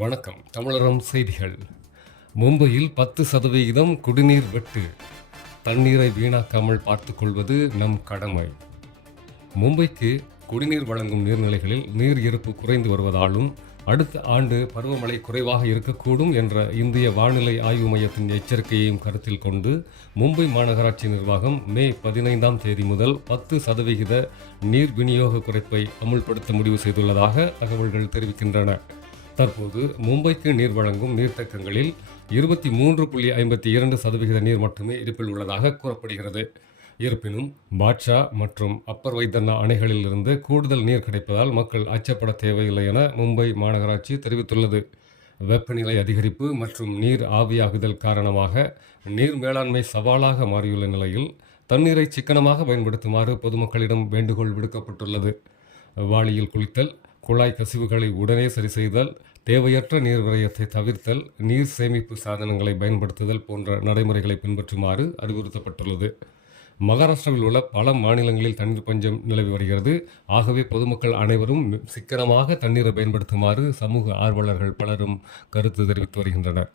வணக்கம். தமிழரம் செய்திகள். மும்பையில் 10% குடிநீர் வெட்டு. தண்ணீரை வீணாக்காமல் பார்த்துக் கொள்வது நம் கடமை. மும்பைக்கு குடிநீர் வழங்கும் நீர்நிலைகளில் நீர் இருப்பு குறைந்து வருவதாலும் அடுத்த ஆண்டு பருவமழை குறைவாக இருக்கக்கூடும் என்ற இந்திய வானிலை ஆய்வு மையத்தின் எச்சரிக்கையையும் கருத்தில் கொண்டு மும்பை மாநகராட்சி நிர்வாகம் மே 15ஆம் தேதி முதல் 10% நீர் விநியோக குறைப்பை அமுல்படுத்த முடிவு செய்துள்ளதாக தகவல்கள் தெரிவிக்கின்றன. தற்போது மும்பைக்கு நீர் வழங்கும் நீர்த்தேக்கங்களில் 23.52% நீர் மட்டுமே இருப்பில் உள்ளதாக கூறப்படுகிறது. இருப்பினும் பாட்ஷா மற்றும் அப்பர் வைத்தன்னா அணைகளில் இருந்து கூடுதல் நீர் கிடைப்பதால் மக்கள் அச்சப்பட தேவையில்லை என மும்பை மாநகராட்சி தெரிவித்துள்ளது. வெப்பநிலை அதிகரிப்பு மற்றும் நீர் ஆவியாகுதல் காரணமாக நீர் மேலாண்மை சவாலாக மாறியுள்ள நிலையில் தண்ணீரை சிக்கனமாக பயன்படுத்துமாறு பொதுமக்களிடம் வேண்டுகோள் விடுக்கப்பட்டுள்ளது. வாளியில் குளித்தல், குழாய் கசிவுகளை உடனே சரி செய்தல், தேவையற்ற நீர் விரயத்தை தவிர்த்தல், நீர் சேமிப்பு சாதனங்களை பயன்படுத்துதல் போன்ற நடைமுறைகளை பின்பற்றுமாறு அறிவுறுத்தப்பட்டுள்ளது. மகாராஷ்டிராவில் உள்ள பல மாநிலங்களில் தண்ணீர் பஞ்சம் நிலவி வருகிறது. ஆகவே பொதுமக்கள் அனைவரும் சிக்கனமாக தண்ணீரை பயன்படுத்துமாறு சமூக ஆர்வலர்கள் பலரும் கருத்து தெரிவித்து வருகின்றனர்.